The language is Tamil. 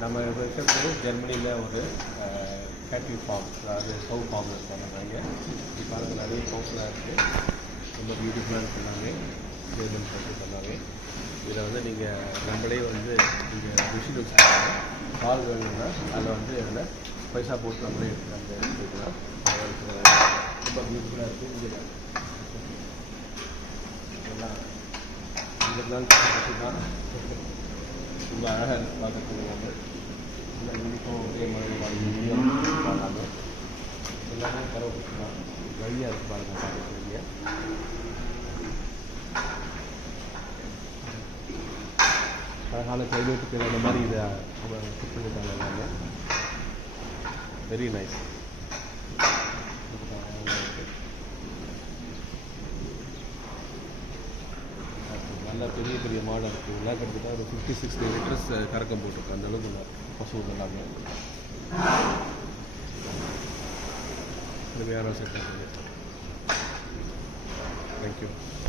நம்ம இருக்கிறது ஜெர்மனியில் ஒரு கேட்டில் ஃபார்ம், அதாவது கவு ஃபார்ம் இருக்காங்க. இப்போ அங்கே நிறைய கவுஸ்லாம் இருக்குது. ரொம்ப பியூட்டிஃபுல்லாக இருக்குது எல்லாமே. ஜெர்மன் கவுஸ் எல்லாமே. இதில் வந்து நீங்கள் நம்மளே வந்து நீங்கள் மிஷின் வச்சுருக்காங்க. பால் வேணும்னா அதில் வந்து அதில் பைசா போட்டு நம்மளே எடுத்துக்கலாம். ரொம்ப பியூட்டிஃபுல்லாக இருக்குது. இங்கே எல்லாம் இதெல்லாம் தான் ரொம்ப அழகாக இருக்குது பார்க்கறதுக்கு. வந்து எல்லா யூனிஃபார்ம் ஒரே மாதிரி பார்க்கலாமே. எல்லாமே கரவலாம் வழியாக இருக்குது பாருங்கள் பார்க்கறதுக்கு. அழகான கிளைமேட்டுக்கு அந்த மாதிரி இதை ஃபிட் பண்ணிட்டாங்க எல்லாமே. Very nice. நல்லா பெரிய பெரிய மாடல் இருக்குது. எல்லாம் கிட்டத்தட்ட ஒரு 50-60 லிட்டர்ஸ் கறக்கம் போட்டிருக்கு. அந்த அளவுக்கு பசு எல்லாமே வேறு செட். தேங்க்யூ.